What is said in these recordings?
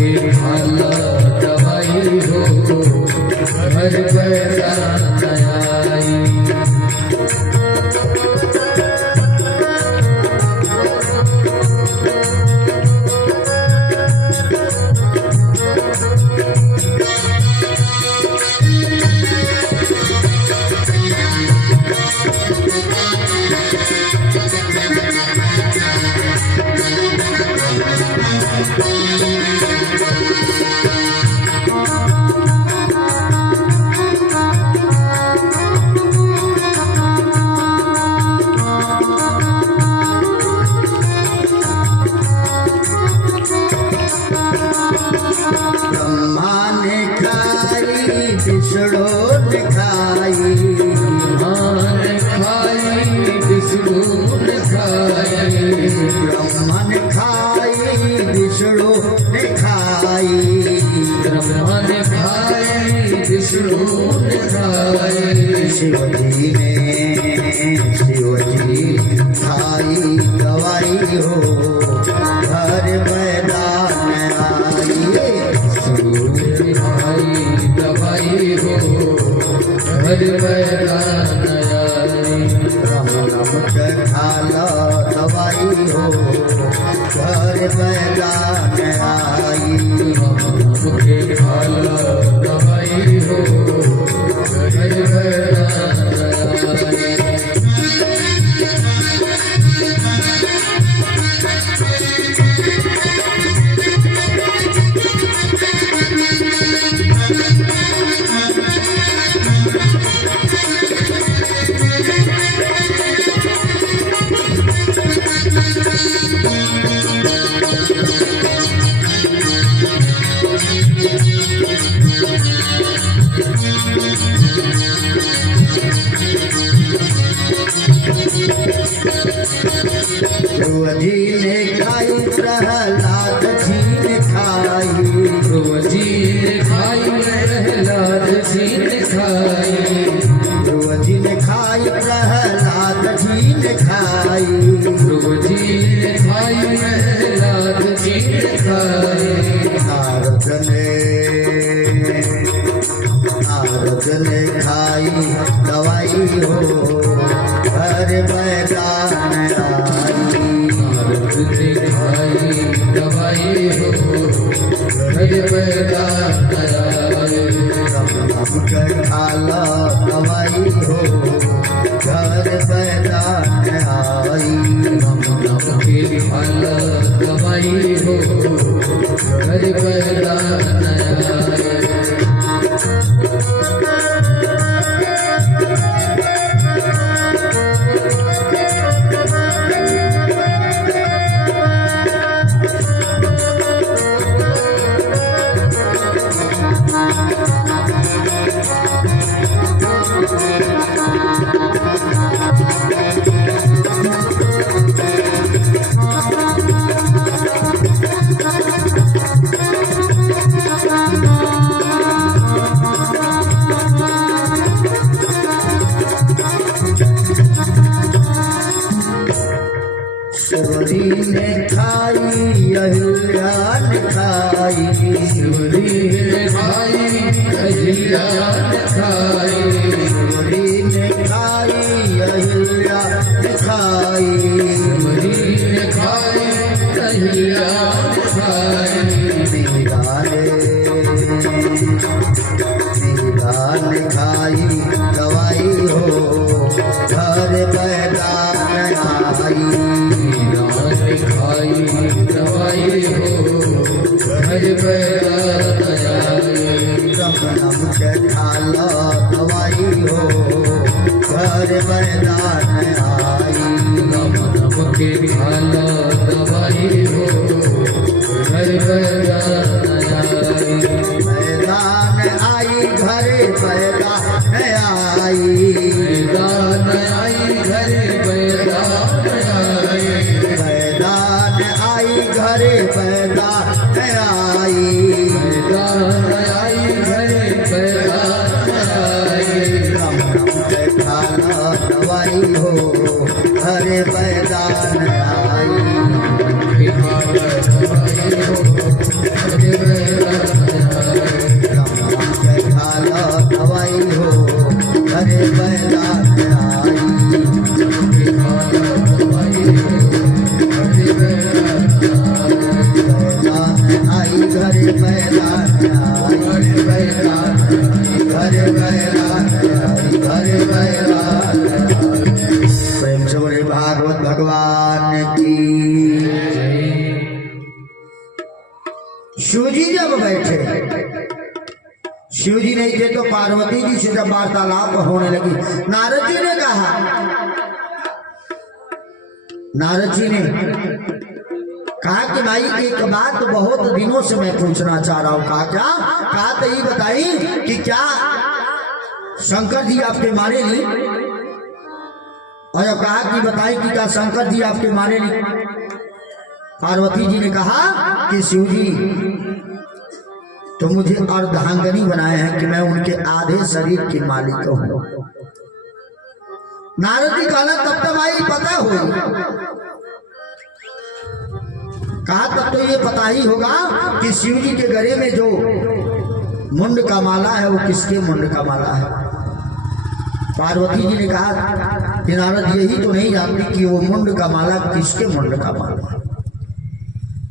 के खाला दवाई हो घर पैदा आई। ब्रह्मा ने खाई विष्णु ने खाई, विष्णु ने खाई, ब्रह्मा ने खाई विष्णु ने खाई, ब्रह्मा ने खाई विष्णु ने खाई। शिवजी खाई दवाई हो घर मैदान आई। खाई दवाई हो घर मैदान आई। खाला दवाई हो घर मैदान आई। के खाला दवाई हो घर मैदान आई। ध्रुवजी ने खाई प्रहलाद जी ने खाई, ध्रुवजी ने खाई प्रहलाद जी ने खाई, ध्रुवजी ने खाई प्रहलाद जी ने खाई, ध्रुवजी ने खाई प्रहलाद जी ने खाई। नारद ने खाई दवाई हो घर मैदान आई। नारद ने खाई दवाई हो घर मैदान आई। खाला दवाई हो घर मैदान आई। के खाला दवाई हो घर मैदान आई। शिवरी ने खाई अहिल्या ने खाई, शिवरी ने खाई अहिल्या ने खाई, शिवरी ने खाई अहिल्या ने खाई, शिवरी ने खाई अहिल्या ने खाई। मीरा ने खाई दवाई हो घर मैदान आई। खाई दवाई हो घर मैदान आई। खाला दवाई हो घर मैदान आई। के खाला दवाई हो घर मैदान आई। मैदान आई घर मैदान आई। मैदान आई घर मैदान आई। मैदान आई घर मैदान आई। मैदान आई घर मैदान आई। खाला दवाई हो घर मैदान आई। खाला दवाई हो घर बैराग आई, घर बैराग आई, घर बैराग आई, घर बैराग आई। प्रेम से बोले भागवत भगवान की। शिव जी जब बैठे, शिव जी नहीं थे तो पार्वती जी से जब वार्तालाप होने लगी, नारद जी ने कहा, नारद जी ने कहा कि भाई एक बात बहुत दिनों से मैं पूछना चाह रहा हूं। कहा क्या? कहा तो ये बताई कि क्या शंकर जी आपके माने नहीं? और जब कहा कि बताई कि क्या शंकर जी आपके माने नहीं? पार्वती जी ने कहा कि शिव जी तो मुझे अर्धांगनी बनाए हैं कि मैं उनके आधे शरीर की मालिक हूं। नारद जी कहना तब तक भाई पता होगी। कहा तब तो ये पता ही होगा कि शिव जी के गले में जो मुंड का माला है वो किसके मुंड का माला है। पार्वती जी ने कहा कि नारद यही तो नहीं जानती कि वो मुंड का माला किसके मुंड का माला है।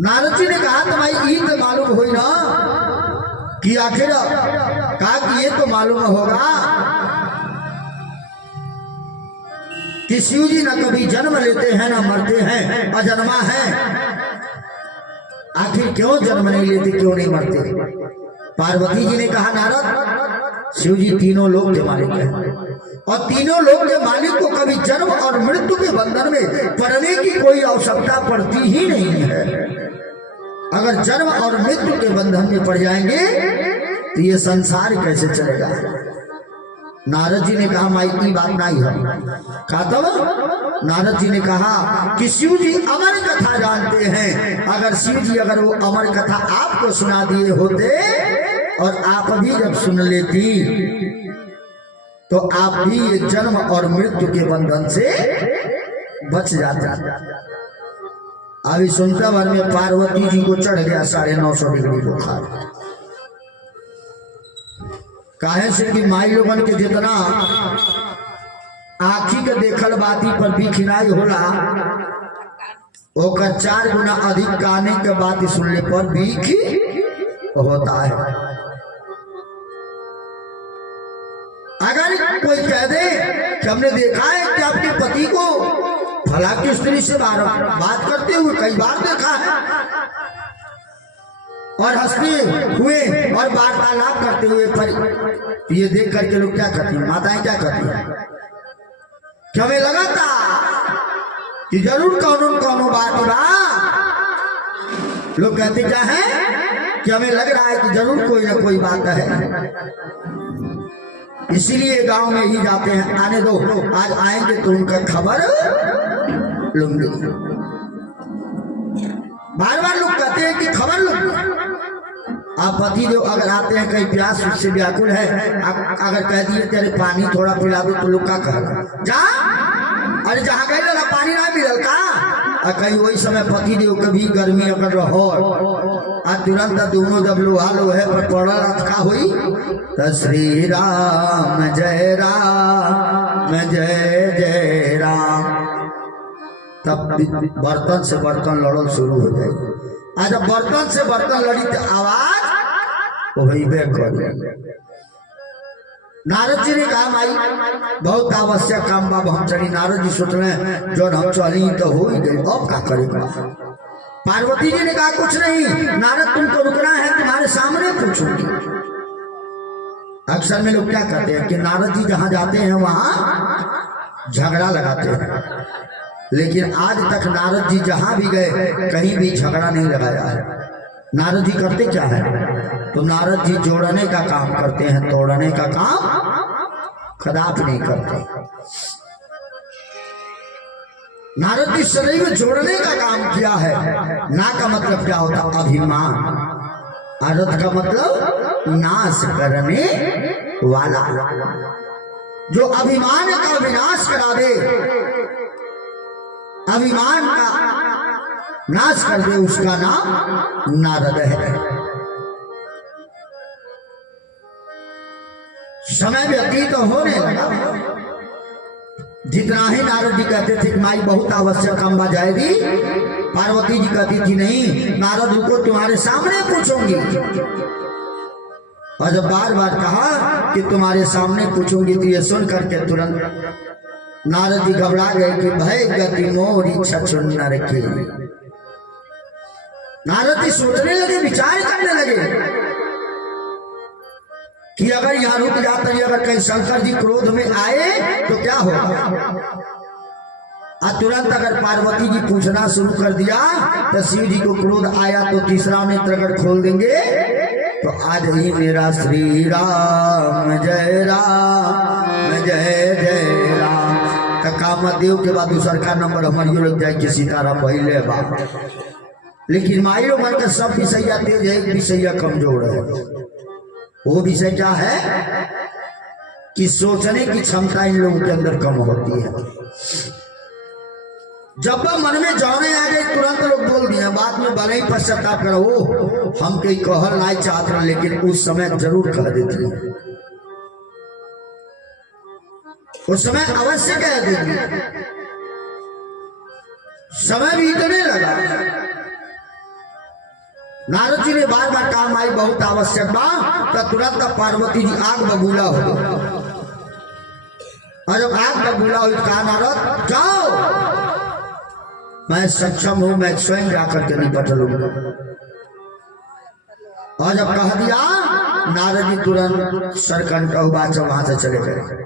नारद जी ने कहा तो भाई ये तो मालूम हुई ना कि आखिर, कहा कि ये तो मालूम होगा कि शिव जी न कभी जन्म लेते हैं न मरते हैं, अजन्मा है। आखिर क्यों जन्म नहीं लेते, क्यों नहीं मरते? पार्वती जी ने कहा नारद शिव जी तीनों लोक के मालिक हैं और तीनों लोक के मालिक को कभी जन्म और मृत्यु के बंधन में पड़ने की कोई आवश्यकता पड़ती ही नहीं है। अगर जन्म और मृत्यु के बंधन में पड़ जाएंगे तो ये संसार कैसे चलेगा? नारद जी ने कहा माई की बात नहीं है। कहा तब नारद जी ने कहा कि शिव जी अमर कथा जानते हैं। अगर शिव जी अगर वो अमर कथा आपको सुना दिए होते और आप भी जब सुन लेती तो आप भी ये जन्म और मृत्यु के बंधन से बच जाते। अभी सुनता भर में पार्वती जी को चढ़ गया 950 डिग्री बुखार। काहे से कि माई लोगन के जितना आखी के देखल बाती पर भी खिनाई होला, ओकर 4 गुना अधिक काने के बात सुनने पर भी होता है। अगर कोई कह दे कि हमने देखा है कि आपके पति को फला की स्त्री से बात करते हुए कई बार देखा है और हंसते हुए और वार्तालाप करते हुए, पर ये देख करके लोग क्या करती हैं, माताएं क्या करती हैं कि हमें लगा था कि जरूर कौनो बात बा। लोग कहते क्या है कि हमें लग रहा है कि जरूर कोई ना कोई बात है, इसीलिए गांव में ही जाते हैं। आने दो, आज आएंगे तो उनका खबर लूंगे। बार बार लोग कहते हैं कि खबर लूंगे। आप पति जो अगर आते हैं कहीं प्यास उससे व्याकुल है, अगर कह दिए तेरे पानी थोड़ा पिला दो तो लोग क्या कहेगा, जा अरे जहाँ गए ना पानी ना मिलल का। कहीं वही समय पति देव कभी गर्मी अगर रहो तुरंत दोनों जब लोहा लोहे पर पड़ा रखा हुई तो श्री राम जय जय राम, तब बर्तन से बर्तन लड़ल शुरू हो जाएगी। आज जब बर्तन से बर्तन लड़ी तो आवाज वही कर। नारद जी ने कहा माई बहुत आवश्यक काम बा, हम चली। नारद जी सोच रहे जो हम चली तो हो ही गई, अब क्या करेगा। पार्वती जी ने कहा कुछ नहीं नारद, तुमको रुकना है, तुम्हारे सामने पूछूंगी। अक्सर में लोग क्या कहते हैं कि नारद जी जहां जाते हैं वहां झगड़ा लगाते हैं, लेकिन आज तक नारद जी जहां भी गए कहीं भी झगड़ा नहीं लगाया है। नारद जी करते क्या है, तो नारद जी जोड़ने का काम करते हैं, तोड़ने का काम कदापि नहीं करते। नारद जी सदैव जोड़ने का काम किया है। ना का मतलब क्या होता, अभिमान। अर्थ का मतलब नाश करने वाला, जो अभिमान का विनाश करा दे, अभिमान का नाश कर दे, उसका नाम नारद है। समय व्यतीत होने लगा, जितना ही नारद जी कहते थे कि माई बहुत आवश्यक काम बा जाएगी, पार्वती जी कहती थी नहीं नारद जी को तुम्हारे सामने पूछूंगी। और जब बार बार कहा कि तुम्हारे सामने पूछूंगी तो ये सुन करके तुरंत नारद जी घबरा गए कि भय गति मोर इच्छा छुन न रखी। नारद जी सोचने लगे, विचार करने लगे कि अगर यहाँ रुक जाता है, अगर कहीं शंकर जी क्रोध में आए तो क्या होगा। और तुरंत अगर पार्वती जी पूछना शुरू कर दिया तो शिव जी को क्रोध आया तो तीसरा नेत्र अगर खोल देंगे तो आज ही मेरा श्री राम जय जय राम का कामदेव के बाद दूसर का नंबर हमारी लग जाए कि सीतारा पहले बाप। लेकिन माइयो मन का सब विषया तेज है, एक विषया कमजोर है। वो विषय क्या है कि सोचने की क्षमता इन लोगों के अंदर कम होती है। जब मन में जौने आ गए तुरंत लोग बोल दिए, बाद में भले ही पश्चाताप करो हम कहीं कहल नहीं चाहते हैं, लेकिन उस समय जरूर कह देते हैं, उस समय अवश्य कह देंगे। समय बीतने लगा, नारद जी ने बार बार कहा माई बहुत आवश्यक बा, तो तुरंत पार्वती जी आग बबूला हो गई। और जब आग बबूला हुई कहा नारद जाओ, मैं सक्षम हूं, मैं स्वयं जाकर के निपट लूंगा। और जब कह दिया नारद जी तुरंत सरकंठ बाचा वहां से चले गए।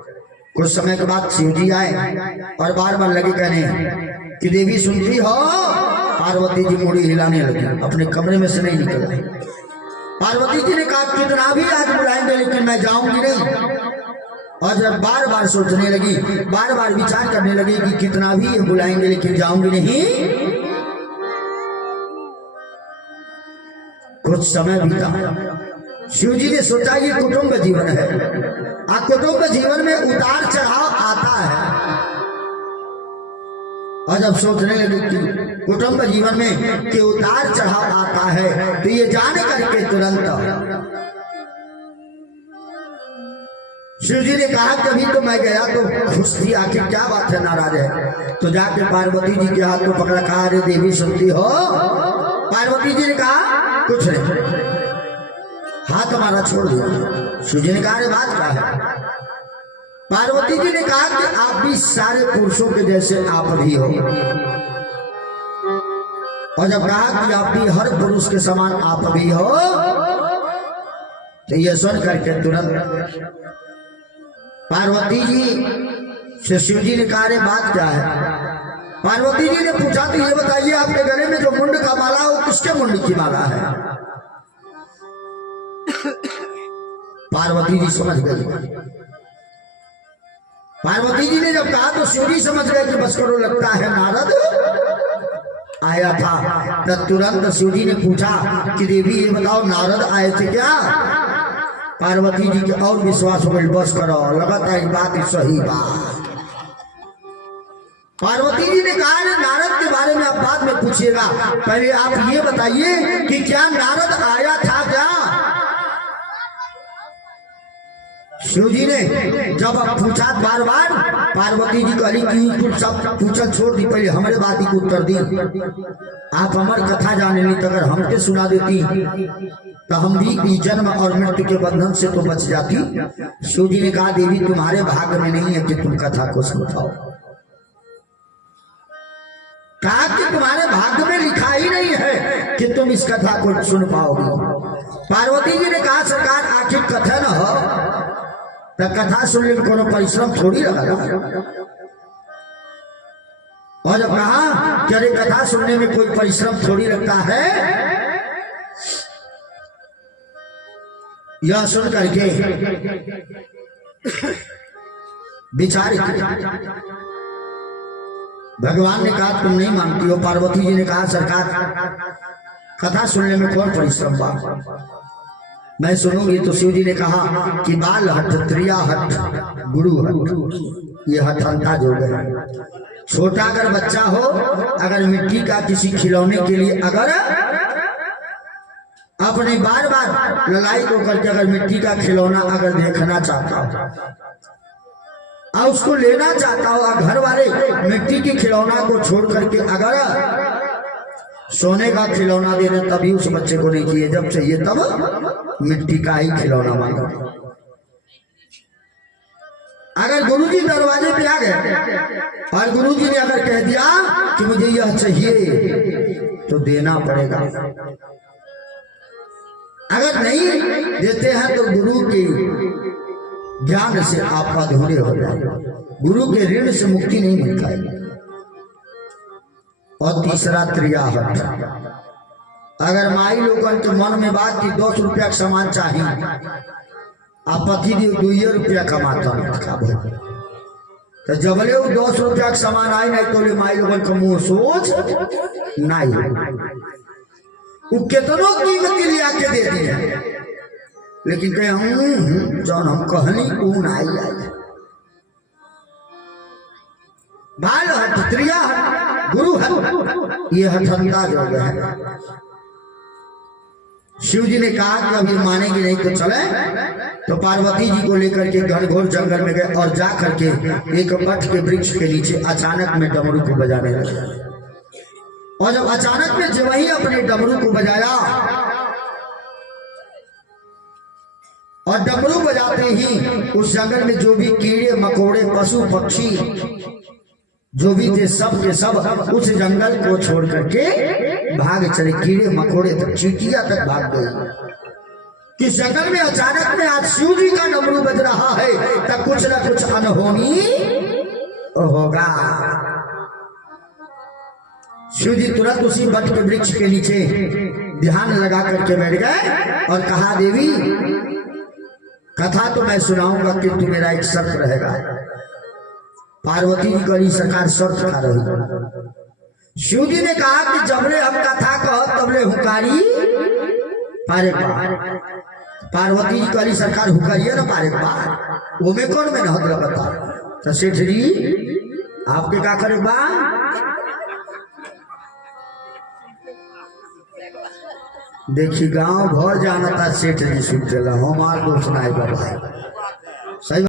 कुछ समय के बाद शिव जी आए और बार बार लगे कहने कि देवी सुनती हो। पार्वती जी मुड़ी हिलाने लगी, अपने कमरे में से नहीं निकला। पार्वती जी ने कहा कितना भी आज बुलाएंगे लेकिन मैं जाऊंगी नहीं। और जब बार बार सोचने लगी, बार बार विचार करने लगी कि कितना भी बुलाएंगे लेकिन जाऊंगी नहीं। कुछ समय बीता, शिव जी ने सोचा ये कुटुंब जीवन है, कुटुंब जीवन में उतार चढ़ाव आता है। और जब सोचने लगे कि कुटुंब जीवन में कि उतार चढ़ाव आता है तो ये जान करके तुरंत शिव जी ने कहा कभी तो मैं गया तो खुश थी, आखिर क्या बात है नाराज है। तो जाके पार्वती जी के हाथ को पकड़ा, कहा अरे देवी सुनती हो। पार्वती जी ने कहा कुछ नहीं, हाथ हमारा छोड़ दिया। शिव जी ने कहा अरे बात क्या है। पार्वती जी ने कहा कि आप भी सारे पुरुषों के जैसे आप भी हो। और जब कहा कि आप भी हर पुरुष के समान आप भी हो तो ये सुन करके तुरंत पार्वती जी से शिव जी ने कहा रे बात क्या है। पार्वती जी ने पूछा तो ये बताइए आपके गले में जो मुंड का माला हो किसके मुंड की माला है। पार्वती जी समझ गई। पार्वती जी ने जब कहा तो शिव जी समझ गए कि बस करो लगता है नारद आया था। तब तुरंत शिव जी ने पूछा कि देवी ये बताओ नारद आए थे क्या। पार्वती जी के और विश्वास हो गई, बस करो लगता है बात सही बात। पार्वती जी ने कहा नारद के बारे में आप बाद में पूछिएगा, पहले आप ये बताइए कि क्या नारद आया था क्या। शिव जी ने जब पूछा बार बार, पार्वती जी कहली कि तू सब पूछल छोड़ दी, पहले हमारे बात की उत्तर दी। आप हमार कथा जाने ली तो अगर हमके सुना देती तो हम भी जन्म और मृत्यु के बंधन से तो बच जाती। शिव जी ने कहा देवी तुम्हारे भाग्य में नहीं है कि तुम कथा को सुनाओ। कहा कि तुम्हारे भाग्य में लिखा ही नहीं है कि तुम इस कथा को सुन पाओगे। पार्वती जी ने कहा सरकार आखिर कथन हो तो कथा सुनने में कोनो परिश्रम थोड़ी लगा। और जब कहा कि अरे कथा सुनने में कोई परिश्रम थोड़ी लगता है, यह सुन करके विचार भगवान ने कहा तुम नहीं मानती हो। पार्वती जी ने कहा सरकार कथा सुनने में कौन परिश्रम बा, मैं सुनूंगी। तो शिव जी ने कहा कि बाल हट, त्रिया हट, गुरु हट, ये हठंता जो है। छोटा अगर बच्चा हो, अगर मिट्टी का किसी खिलौने के लिए अगर अपने बार बार लड़ाई को करके अगर मिट्टी का खिलौना अगर देखना चाहता हो, और उसको लेना चाहता हो, घर वाले मिट्टी के खिलौना को छोड़ करके अगर सोने का खिलौना दे दे तभी उस बच्चे को नहीं चाहिए, जब चाहिए तब मिट्टी का ही खिलौना मांगा। अगर गुरुजी दरवाजे पे आ गए और गुरुजी ने अगर कह दिया कि मुझे यह चाहिए तो देना पड़ेगा, अगर नहीं देते हैं तो गुरु के ज्ञान से आप अधूरे हो जाए, गुरु के ऋण से मुक्ति नहीं मिलता है। और तीसरा त्रियाहट, अगर माई लोगों के मन में बात की 200 रुपया का सामान चाहिए, आप पति देव 2 रुपया कमाता तो जबले 200 रुपया का सामान आए नहीं तो माई लोगों का मुंह सोच नहीं, वो कितनों कीमत लिया के दे दिए, लेकिन कहे जौन हम कहनी वो नहीं आई। बाल हट, त्रिया हट, गुरु हट, ये हठंता जो है। शिव जी ने कहा कि अभी मानेगी नहीं तो चले, तो पार्वती जी को लेकर के घनघोर जंगल में गए और जा करके एक बट के वृक्ष के नीचे अचानक में डमरू को बजाने लगे। और जब अचानक में जब वही अपने डमरू को बजाया और डमरू बजाते ही उस जंगल में जो भी कीड़े मकोड़े पशु पक्षी जो भी थे सब के सब उस जंगल को छोड़ करके भाग चले, कीड़े मकोड़े तक चींटियां तक भाग गई। कि जंगल में अचानक में आज शिव जी का डमरू बज रहा है तब कुछ न कुछ अनहोनी होगा। शिव जी तुरंत उसी बट के वृक्ष के नीचे ध्यान लगा करके बैठ गए और कहा, देवी कथा तो मैं सुनाऊंगा किंतु मेरा एक शर्त रहेगा। पार्वती जी करी सरकार शर्त खा रही। शिव जी ने कहा कि जबले हम कथा कह तबले हुकारी पारे पार। पार्वती जी करी सरकार हुकारिए ना पारे पार, वो में कौन में नहत लगता। तो सेठ जी आपके का करे बा, देखी गांव भर जाना था सेठ जी सुन चला हमार दोस्त नाई बाबा